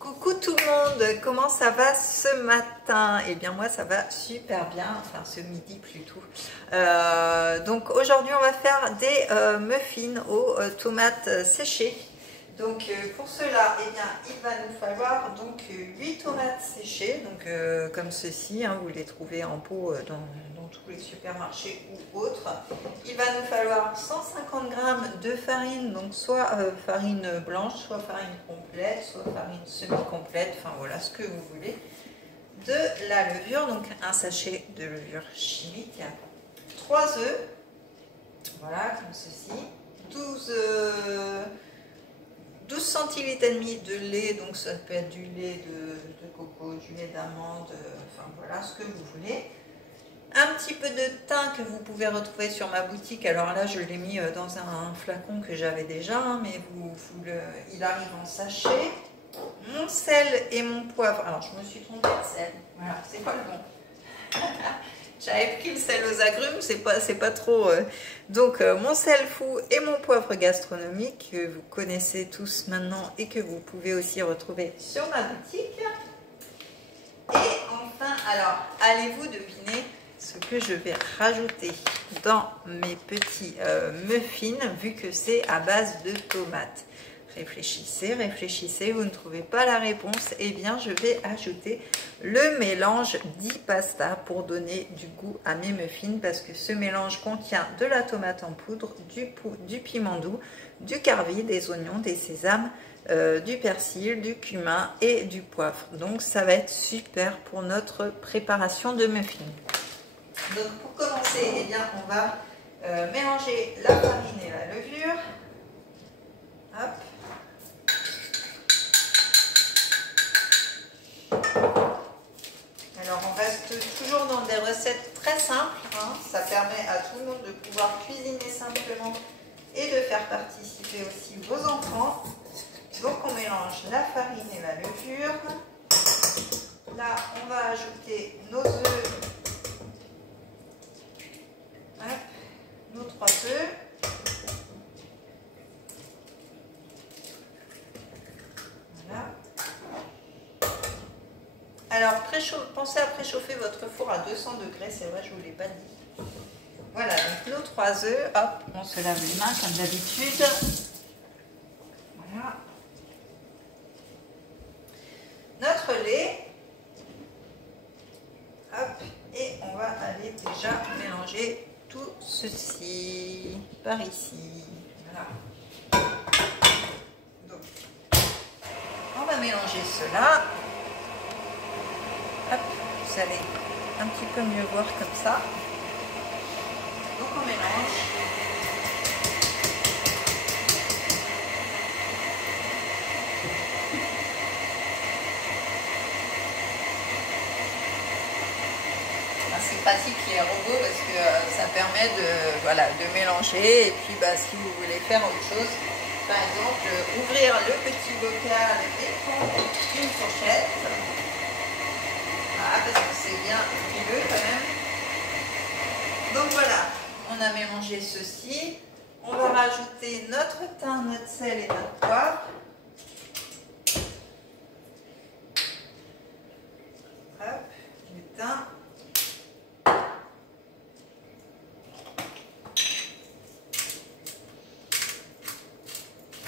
Coucou tout le monde, comment ça va ce matin? Eh bien moi ça va super bien, enfin ce midi plutôt. Donc aujourd'hui on va faire des muffins aux tomates séchées. Donc pour cela, eh bien, il va nous falloir donc 8 tomates séchées, donc comme ceci, hein, vous les trouvez en pot dans tous les supermarchés ou autres. Il va nous falloir 150 g de farine, donc soit farine blanche, soit farine complète, soit farine semi-complète, enfin voilà ce que vous voulez. De la levure, donc un sachet de levure chimique, 3 œufs, voilà comme ceci, 12 centilitres et demi de lait, donc ça peut être du lait de coco, du lait d'amande, enfin voilà ce que vous voulez. Un petit peu de thym que vous pouvez retrouver sur ma boutique. Alors là, je l'ai mis dans un flacon que j'avais déjà, hein, mais il arrive en sachet. Mon sel et mon poivre. Alors, je me suis trompée de sel. Voilà, c'est pas le bon. J'avais pris le sel aux agrumes, c'est pas trop. Donc, mon sel fou et mon poivre gastronomique que vous connaissez tous maintenant et que vous pouvez aussi retrouver sur ma boutique. Et enfin, alors, allez-vous deviner ce que je vais rajouter dans mes petits muffins, vu que c'est à base de tomates? Réfléchissez, réfléchissez, vous ne trouvez pas la réponse, eh bien je vais ajouter le mélange d'Ipasta pour donner du goût à mes muffins, parce que ce mélange contient de la tomate en poudre, du piment doux, du carvi, des oignons, des sésames, du persil, du cumin et du poivre. Donc ça va être super pour notre préparation de muffins. Donc pour commencer, eh bien, on va mélanger la farine et la levure. Hop. Alors on reste toujours dans des recettes très simples, hein. Ça permet à tout le monde de pouvoir cuisiner simplement et de faire participer aussi vos enfants. Donc on mélange la farine et la levure. Là on va ajouter nos œufs. Nos 3 œufs. Voilà. Alors, pensez à préchauffer votre four à 200 degrés, c'est vrai, je ne vous l'ai pas dit. Voilà, donc nos 3 œufs, hop, on se lave les mains comme d'habitude. Voilà. Notre lait. Hop, et on va aller déjà mélanger tout ceci par ici. Voilà. Donc, on va mélanger cela. Hop, vous allez un petit peu mieux voir comme ça. Donc on mélange. C'est pratique les robots parce que ça permet de mélanger, et puis si vous voulez faire autre chose, par exemple ouvrir le petit bocal et prendre une fourchette, voilà, parce que c'est bien huileux quand même. Donc voilà, on a mélangé ceci, on va rajouter notre thym, notre sel et notre poivre. Hop, du thym.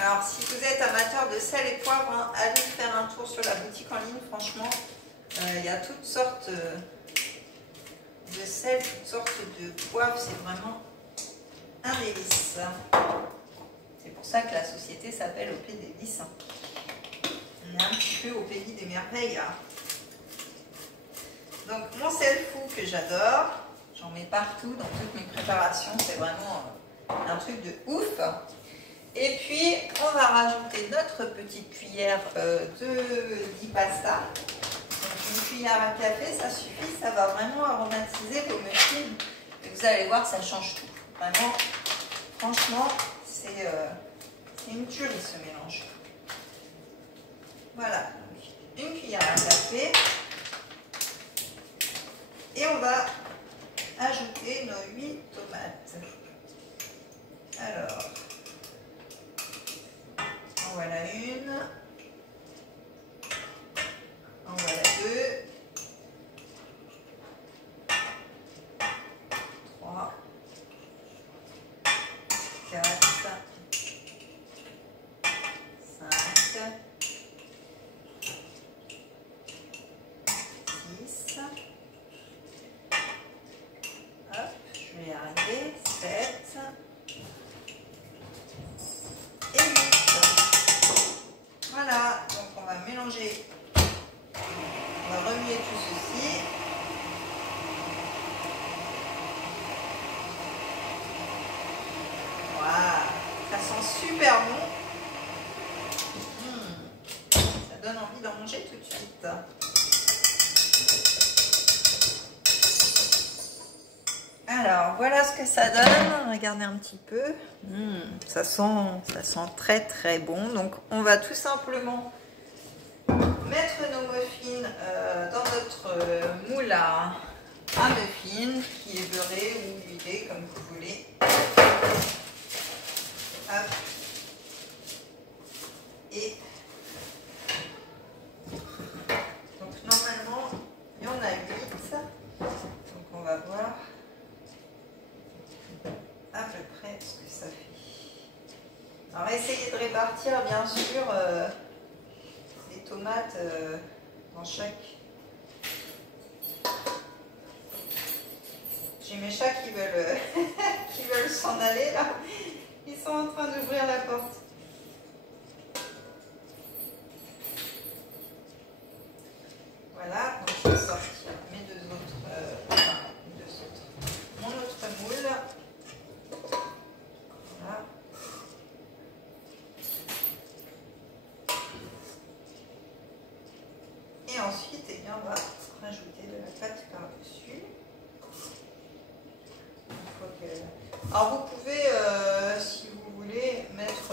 Alors, si vous êtes amateur de sel et poivre, hein, allez faire un tour sur la boutique en ligne. Franchement, il y a toutes sortes de sel, toutes sortes de poivre. C'est vraiment un délice. C'est pour ça que la société s'appelle Au Pays des Délices. On est un petit peu au pays des merveilles. Donc, mon sel fou que j'adore. J'en mets partout dans toutes mes préparations. C'est vraiment un truc de ouf. Et puis, on va rajouter notre petite cuillère d'Ipasta. Donc, une cuillère à café, ça suffit, ça va vraiment aromatiser vos muffins. Et vous allez voir, ça change tout. Vraiment, franchement, c'est une tuerie ce mélange. Voilà, donc, une cuillère à café. Et on va ajouter nos 8 tomates. Alors... voilà une, mélanger. On va remuer tout ceci. Voilà, ça sent super bon. Ça donne envie d'en manger tout de suite. Alors, voilà ce que ça donne. Regardez un petit peu. Ça sent très très bon. Donc, on va tout simplement mettre nos muffins dans notre moule à muffins qui est beurré ou huilé comme vous voulez. Hop. Et donc normalement il y en a 8. Donc on va voir à peu près ce que ça fait. Alors essayez de répartir bien sûr les tomates dans chaque. J'ai mes chats qui veulent qui veulent s'en aller là. Ils sont en train d'ouvrir la porte. Voilà, donc je vais sortir mes deux autres, mon autre moule. Voilà. Et ensuite, eh bien, on va rajouter de la pâte par-dessus. Alors vous pouvez, si vous voulez, mettre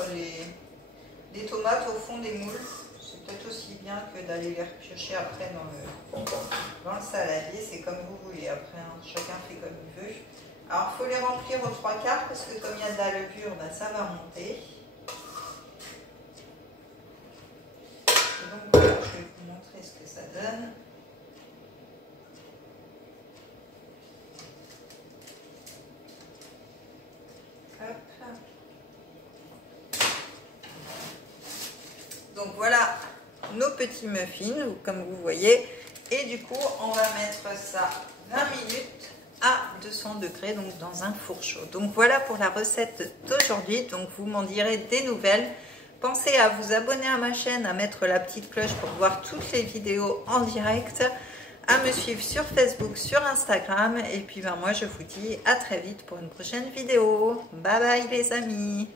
les tomates au fond des moules. C'est peut-être aussi bien que d'aller les piocher après dans le saladier. C'est comme vous voulez. Après, hein, chacun fait comme il veut. Alors, il faut les remplir aux 3/4 parce que comme il y a de la levure, ben, ça va monter. Et donc, voilà, je vais vous montrer ce que ça donne. Donc voilà nos petits muffins, comme vous voyez. Et du coup, on va mettre ça 20 minutes à 200 degrés, donc dans un four chaud. Donc voilà pour la recette d'aujourd'hui. Donc vous m'en direz des nouvelles. Pensez à vous abonner à ma chaîne, à mettre la petite cloche pour voir toutes les vidéos en direct, à me suivre sur Facebook, sur Instagram. Et puis ben, moi, je vous dis à très vite pour une prochaine vidéo. Bye bye les amis!